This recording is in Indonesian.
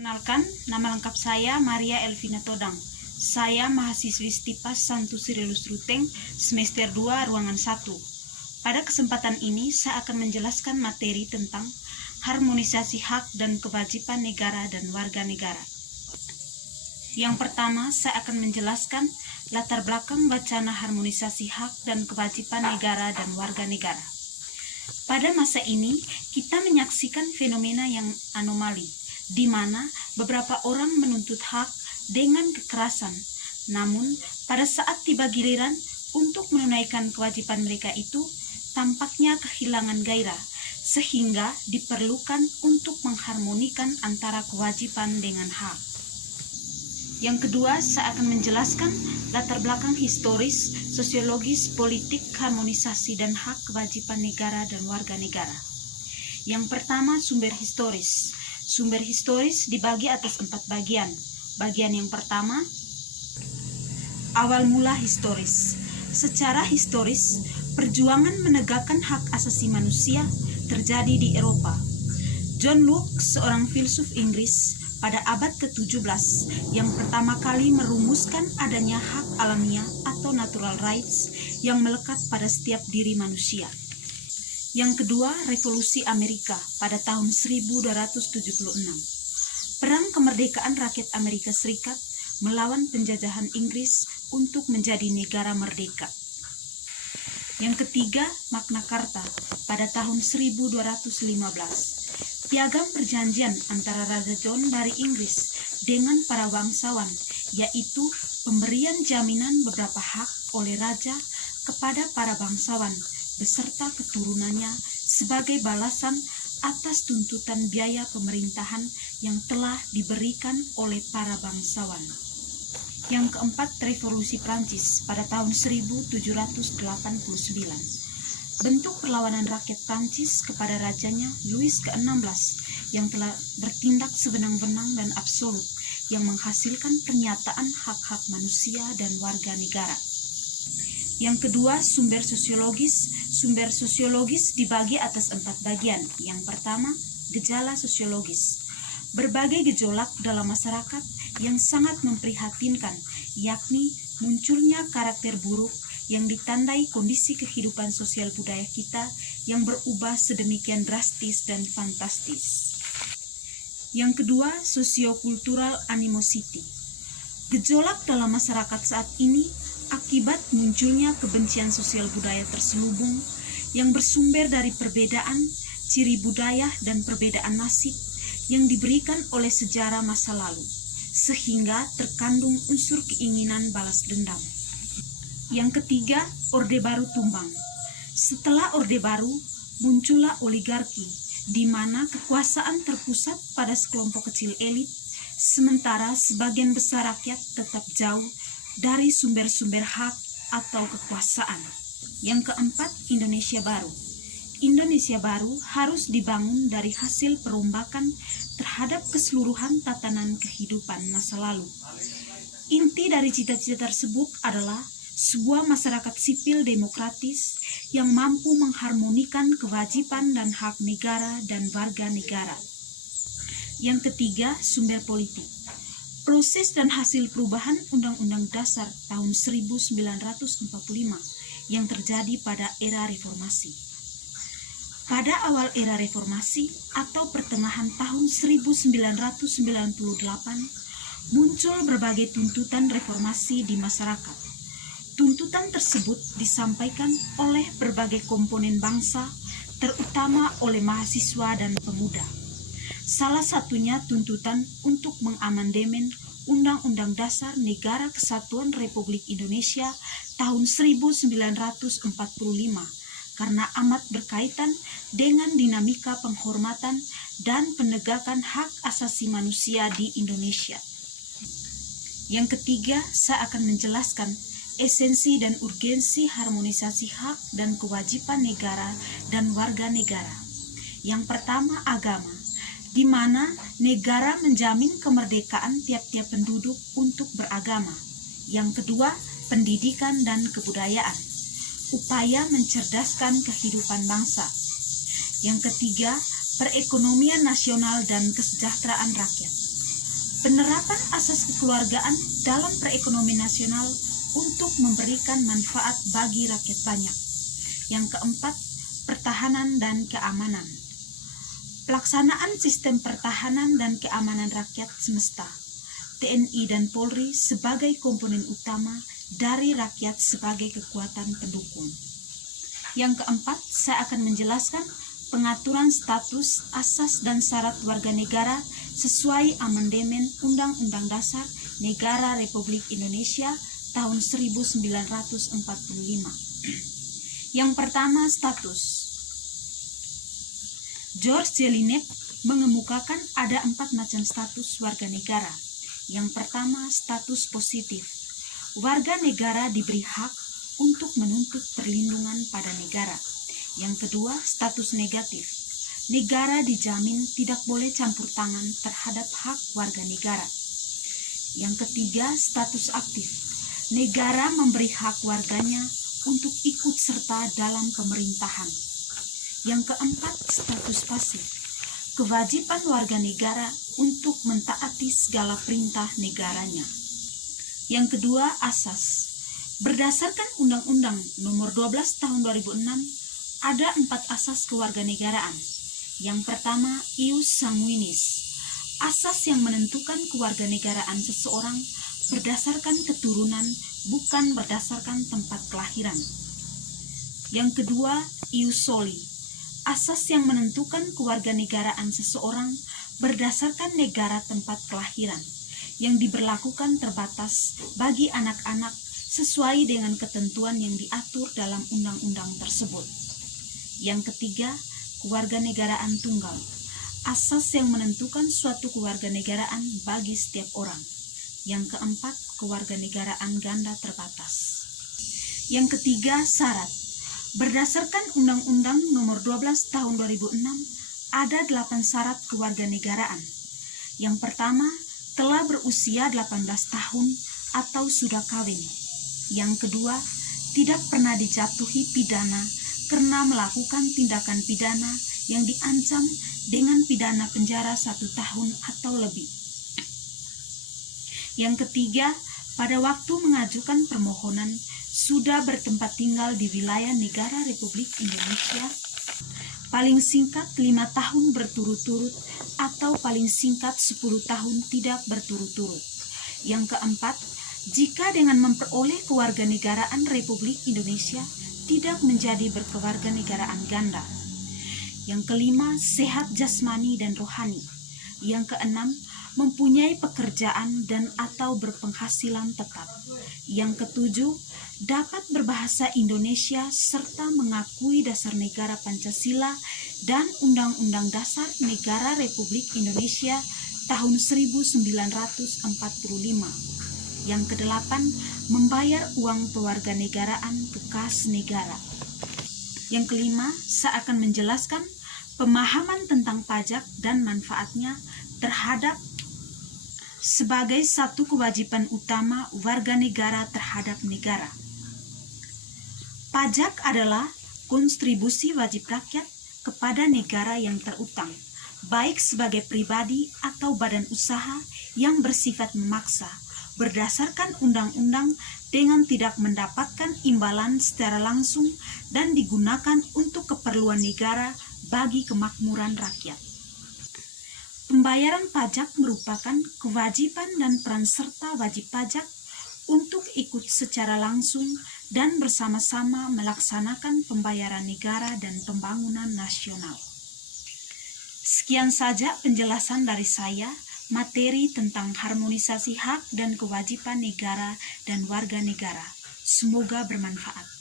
Perkenalkan, nama lengkap saya Maria Elvina Todang. Saya mahasiswi Stipas Santu Sirilus Ruteng, semester 2, ruangan 1. Pada kesempatan ini, saya akan menjelaskan materi tentang harmonisasi hak dan kewajiban negara dan warga negara. Yang pertama, saya akan menjelaskan latar belakang wacana harmonisasi hak dan kewajiban negara dan warga negara. Pada masa ini, kita menyaksikan fenomena yang anomali, di mana beberapa orang menuntut hak dengan kekerasan. Namun, pada saat tiba giliran untuk menunaikan kewajiban mereka itu, tampaknya kehilangan gairah, sehingga diperlukan untuk mengharmonikan antara kewajiban dengan hak. Yang kedua, saya akan menjelaskan latar belakang historis, sosiologis, politik, harmonisasi, dan hak kewajiban negara dan warga negara. Yang pertama, sumber historis. Sumber historis dibagi atas 4 bagian. Bagian yang pertama, awal mula historis. Secara historis, perjuangan menegakkan hak asasi manusia terjadi di Eropa. John Locke, seorang filsuf Inggris, pada abad ke-17 yang pertama kali merumuskan adanya hak alamiah atau natural rights yang melekat pada setiap diri manusia. Yang kedua, Revolusi Amerika pada tahun 1276. Perang kemerdekaan rakyat Amerika Serikat melawan penjajahan Inggris untuk menjadi negara merdeka. Yang ketiga, Magna Carta pada tahun 1215. Piagam perjanjian antara Raja John dari Inggris dengan para bangsawan, yaitu pemberian jaminan beberapa hak oleh raja kepada para bangsawan beserta keturunannya sebagai balasan atas tuntutan biaya pemerintahan yang telah diberikan oleh para bangsawan. Yang keempat, Revolusi Prancis pada tahun 1789. Bentuk perlawanan rakyat Prancis kepada rajanya Louis ke-16 yang telah bertindak sewenang-wenang dan absolut yang menghasilkan pernyataan hak-hak manusia dan warga negara. Yang kedua, sumber sosiologis. Sumber sosiologis dibagi atas 4 bagian. Yang pertama, gejala sosiologis. Berbagai gejolak dalam masyarakat yang sangat memprihatinkan, yakni munculnya karakter buruk yang ditandai kondisi kehidupan sosial budaya kita yang berubah sedemikian drastis dan fantastis. Yang kedua, sosiokultural animosity. Gejolak dalam masyarakat saat ini akibat munculnya kebencian sosial budaya terselubung yang bersumber dari perbedaan, ciri budaya, dan perbedaan nasib yang diberikan oleh sejarah masa lalu, sehingga terkandung unsur keinginan balas dendam. Yang ketiga, Orde Baru tumbang. Setelah Orde Baru, muncullah oligarki, di mana kekuasaan terpusat pada sekelompok kecil elit, sementara sebagian besar rakyat tetap jauh dari sumber-sumber hak atau kekuasaan. Yang keempat, Indonesia Baru. Indonesia Baru harus dibangun dari hasil perombakan terhadap keseluruhan tatanan kehidupan masa lalu. Inti dari cita-cita tersebut adalah sebuah masyarakat sipil demokratis yang mampu mengharmonikan kewajiban dan hak negara dan warga negara. Yang ketiga, sumber politik. Proses dan hasil perubahan Undang-Undang Dasar tahun 1945 yang terjadi pada era reformasi. Pada awal era reformasi atau pertengahan tahun 1998, muncul berbagai tuntutan reformasi di masyarakat. Tuntutan tersebut disampaikan oleh berbagai komponen bangsa, terutama oleh mahasiswa dan pemuda. Salah satunya tuntutan untuk mengamandemen Undang-Undang Dasar Negara Kesatuan Republik Indonesia tahun 1945 karena amat berkaitan dengan dinamika penghormatan dan penegakan hak asasi manusia di Indonesia. Yang ketiga, saya akan menjelaskan esensi dan urgensi harmonisasi hak dan kewajiban negara dan warga negara. Yang pertama, agama, di mana negara menjamin kemerdekaan tiap-tiap penduduk untuk beragama. Yang kedua, pendidikan dan kebudayaan, upaya mencerdaskan kehidupan bangsa. Yang ketiga, perekonomian nasional dan kesejahteraan rakyat. Penerapan asas kekeluargaan dalam perekonomian nasional untuk memberikan manfaat bagi rakyat banyak. Yang keempat, pertahanan dan keamanan. Pelaksanaan sistem pertahanan dan keamanan rakyat semesta, TNI dan Polri sebagai komponen utama dari rakyat sebagai kekuatan pendukung. Yang keempat, saya akan menjelaskan pengaturan status, asas, dan syarat warga negara sesuai amandemen Undang-Undang Dasar Negara Republik Indonesia tahun 1945. Yang pertama, status. George Jelinek mengemukakan ada 4 macam status warga negara. Yang pertama, status positif. Warga negara diberi hak untuk menuntut perlindungan pada negara. Yang kedua, status negatif. Negara dijamin tidak boleh campur tangan terhadap hak warga negara. Yang ketiga, status aktif. Negara memberi hak warganya untuk ikut serta dalam pemerintahan. Yang keempat, status pasif. Kewajiban warga negara untuk mentaati segala perintah negaranya. Yang kedua, asas. Berdasarkan Undang-Undang Nomor 12 Tahun 2006, ada 4 asas kewarganegaraan. Yang pertama, ius sanguinis. Asas yang menentukan kewarganegaraan seseorang berdasarkan keturunan, bukan berdasarkan tempat kelahiran. Yang kedua, ius soli. Asas yang menentukan kewarganegaraan seseorang berdasarkan negara tempat kelahiran, yang diberlakukan terbatas bagi anak-anak sesuai dengan ketentuan yang diatur dalam undang-undang tersebut. Yang ketiga, kewarganegaraan tunggal. Asas yang menentukan suatu kewarganegaraan bagi setiap orang. Yang keempat, kewarganegaraan ganda terbatas. Yang ketiga, syarat. Berdasarkan Undang-Undang Nomor 12 Tahun 2006, ada 8 syarat kewarganegaraan. Yang pertama, telah berusia 18 tahun atau sudah kawin. Yang kedua, tidak pernah dijatuhi pidana karena melakukan tindakan pidana yang diancam dengan pidana penjara 1 tahun atau lebih. Yang ketiga, pada waktu mengajukan permohonan sudah bertempat tinggal di wilayah negara Republik Indonesia paling singkat 5 tahun berturut-turut atau paling singkat 10 tahun tidak berturut-turut. Yang keempat, jika dengan memperoleh kewarganegaraan Republik Indonesia tidak menjadi berkewarganegaraan ganda. Yang kelima, sehat jasmani dan rohani. Yang keenam, mempunyai pekerjaan dan atau berpenghasilan tetap. Yang ketujuh, dapat berbahasa Indonesia serta mengakui dasar negara Pancasila dan Undang-Undang Dasar Negara Republik Indonesia tahun 1945. Yang kedelapan, membayar uang kewarganegaraan ke kas negara. Yang kelima, saya akan menjelaskan pemahaman tentang pajak dan manfaatnya terhadap sebagai satu kewajiban utama warga negara terhadap negara. Pajak adalah kontribusi wajib rakyat kepada negara yang terutang, baik sebagai pribadi atau badan usaha yang bersifat memaksa, berdasarkan undang-undang dengan tidak mendapatkan imbalan secara langsung dan digunakan untuk keperluan negara bagi kemakmuran rakyat. Pembayaran pajak merupakan kewajiban dan peran serta wajib pajak untuk ikut secara langsung dan bersama-sama melaksanakan pembayaran negara dan pembangunan nasional. Sekian saja penjelasan dari saya, materi tentang harmonisasi hak dan kewajiban negara dan warga negara. Semoga bermanfaat.